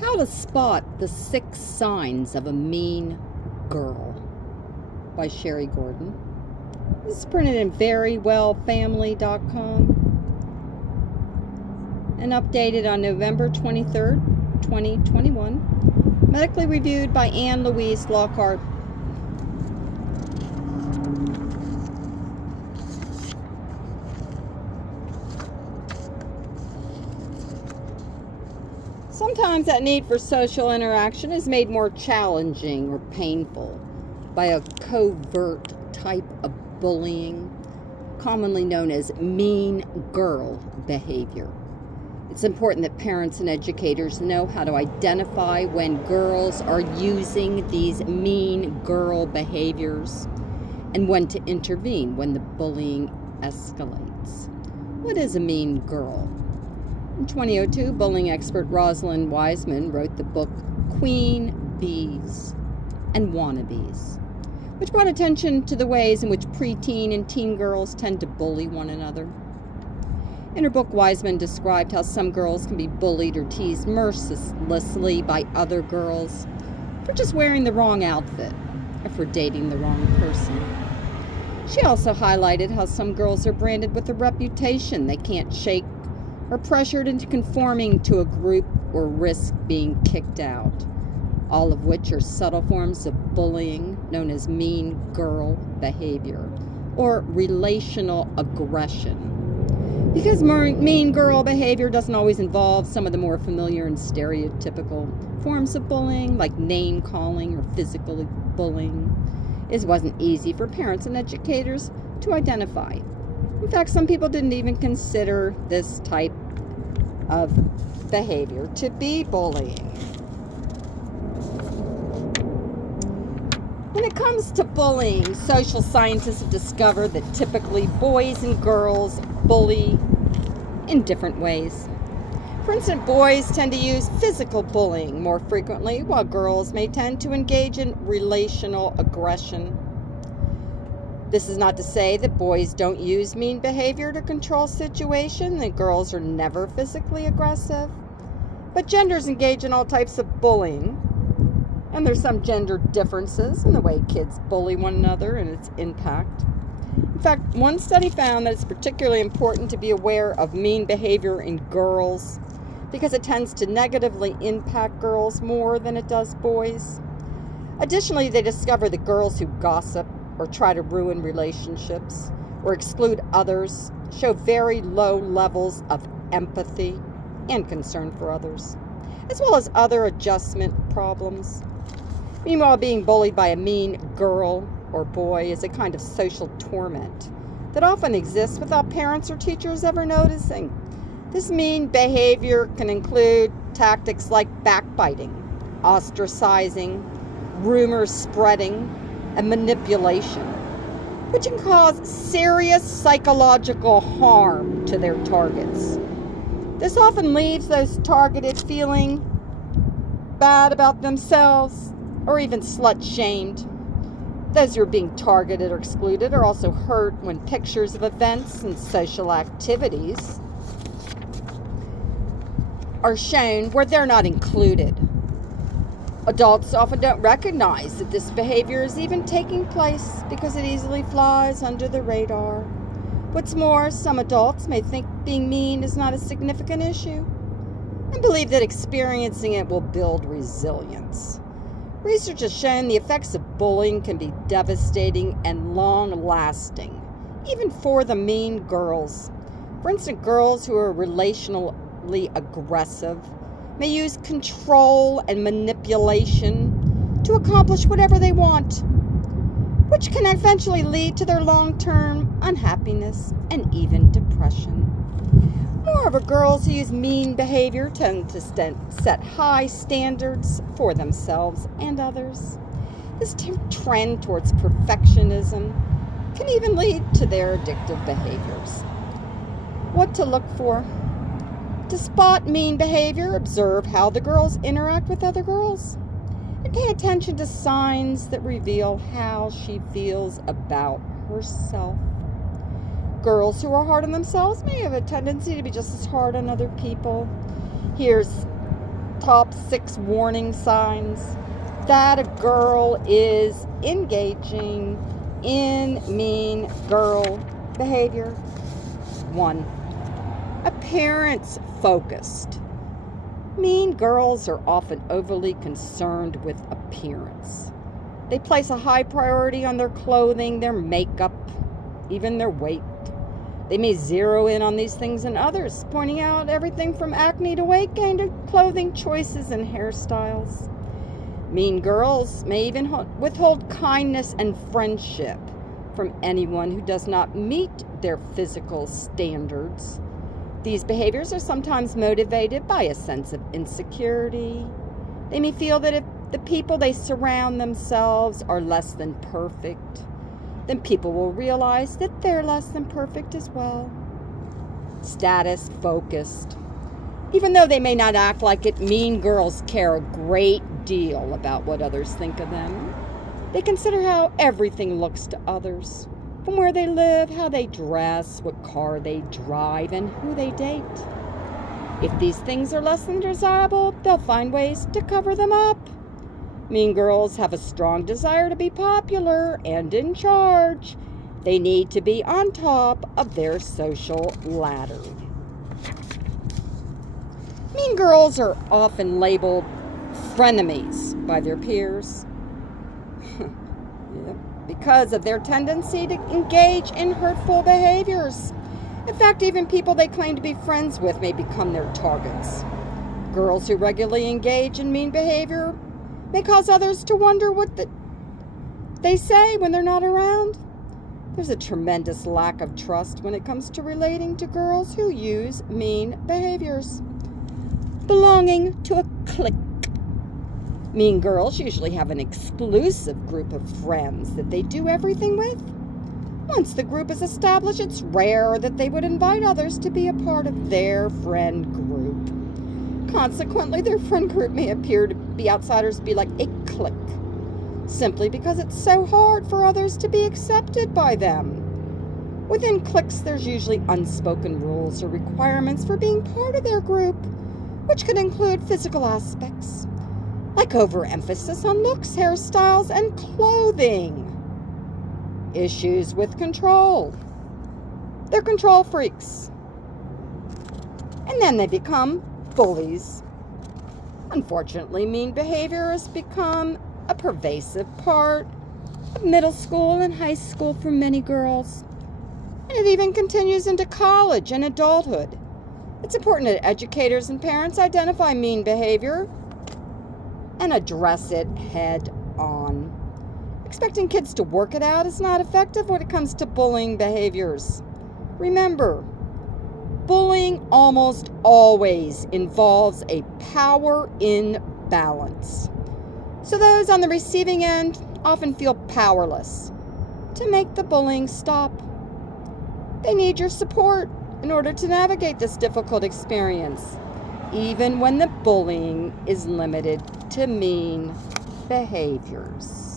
How to Spot the 6 Signs of a Mean Girl by Sherry Gordon. This is printed in verywellfamily.com and updated on November 23rd, 2021. Medically reviewed by Anne Louise Lockhart. Sometimes that need for social interaction is made more challenging or painful by a covert type of bullying, commonly known as mean girl behavior. It's important that parents and educators know how to identify when girls are using these mean girl behaviors and when to intervene when the bullying escalates. What is a mean girl? In 2002, bullying expert Rosalind Wiseman wrote the book Queen Bees and Wannabes, which brought attention to the ways in which preteen and teen girls tend to bully one another. In her book, Wiseman described how some girls can be bullied or teased mercilessly by other girls for just wearing the wrong outfit or for dating the wrong person. She also highlighted how some girls are branded with a reputation they can't shake or pressured into conforming to a group or risk being kicked out, all of which are subtle forms of bullying known as mean girl behavior or relational aggression. Because mean girl behavior doesn't always involve some of the more familiar and stereotypical forms of bullying, like name calling or physical bullying, it wasn't easy for parents and educators to identify. In fact, some people didn't even consider this type of behavior to be bullying. When it comes to bullying, social scientists have discovered that typically boys and girls bully in different ways. For instance, boys tend to use physical bullying more frequently, while girls may tend to engage in relational aggression. This is not to say that boys don't use mean behavior to control situations and girls are never physically aggressive. But genders engage in all types of bullying, and there's some gender differences in the way kids bully one another and its impact. In fact, one study found that it's particularly important to be aware of mean behavior in girls because it tends to negatively impact girls more than it does boys. Additionally, they discovered that girls who gossip or try to ruin relationships or exclude others show very low levels of empathy and concern for others, as well as other adjustment problems. Meanwhile, being bullied by a mean girl or boy is a kind of social torment that often exists without parents or teachers ever noticing. This mean behavior can include tactics like backbiting, ostracizing, rumors spreading, and manipulation, which can cause serious psychological harm to their targets. This often leaves those targeted feeling bad about themselves or even slut-shamed. Those who are being targeted or excluded are also hurt when pictures of events and social activities are shown where they're not included. Adults often don't recognize that this behavior is even taking place because it easily flies under the radar. What's more, some adults may think being mean is not a significant issue and believe that experiencing it will build resilience. Research has shown the effects of bullying can be devastating and long-lasting, even for the mean girls. For instance, girls who are relationally aggressive may use control and manipulation to accomplish whatever they want, which can eventually lead to their long-term unhappiness and even depression. Moreover, girls who use mean behavior tend to set high standards for themselves and others. This trend towards perfectionism can even lead to their addictive behaviors. What to look for? To spot mean behavior, observe how the girls interact with other girls and pay attention to signs that reveal how she feels about herself. Girls who are hard on themselves may have a tendency to be just as hard on other people. Here's top 6 warning signs that a girl is engaging in mean girl behavior. 1. Appearance focused. Mean girls are often overly concerned with appearance. They place a high priority on their clothing, their makeup, even their weight. They may zero in on these things in others, pointing out everything from acne to weight gain to clothing choices and hairstyles. Mean girls may even withhold kindness and friendship from anyone who does not meet their physical standards. These behaviors are sometimes motivated by a sense of insecurity. They may feel that if the people they surround themselves are less than perfect, then people will realize that they're less than perfect as well. Status focused. Even though they may not act like it, mean girls care a great deal about what others think of them. They consider how everything looks to others, from where they live, how they dress, what car they drive, and who they date. If these things are less than desirable, they'll find ways to cover them up. Mean girls have a strong desire to be popular and in charge. They need to be on top of their social ladder. Mean girls are often labeled frenemies by their peers because of their tendency to engage in hurtful behaviors. In fact, even people they claim to be friends with may become their targets. Girls who regularly engage in mean behavior may cause others to wonder what they say when they're not around. There's a tremendous lack of trust when it comes to relating to girls who use mean behaviors. Belonging to a clique. Mean girls usually have an exclusive group of friends that they do everything with. Once the group is established, it's rare that they would invite others to be a part of their friend group. Consequently, their friend group may appear to be outsiders, be like a clique, simply because it's so hard for others to be accepted by them. Within cliques, there's usually unspoken rules or requirements for being part of their group, which could include physical aspects, like overemphasis on looks, hairstyles, and clothing. Issues with control. They're control freaks. And then they become bullies. Unfortunately, mean behavior has become a pervasive part of middle school and high school for many girls. And it even continues into college and adulthood. It's important that educators and parents identify mean behavior and address it head on. Expecting kids to work it out is not effective when it comes to bullying behaviors. Remember, bullying almost always involves a power imbalance. So those on the receiving end often feel powerless to make the bullying stop. They need your support in order to navigate this difficult experience, even when the bullying is limited to mean behaviors.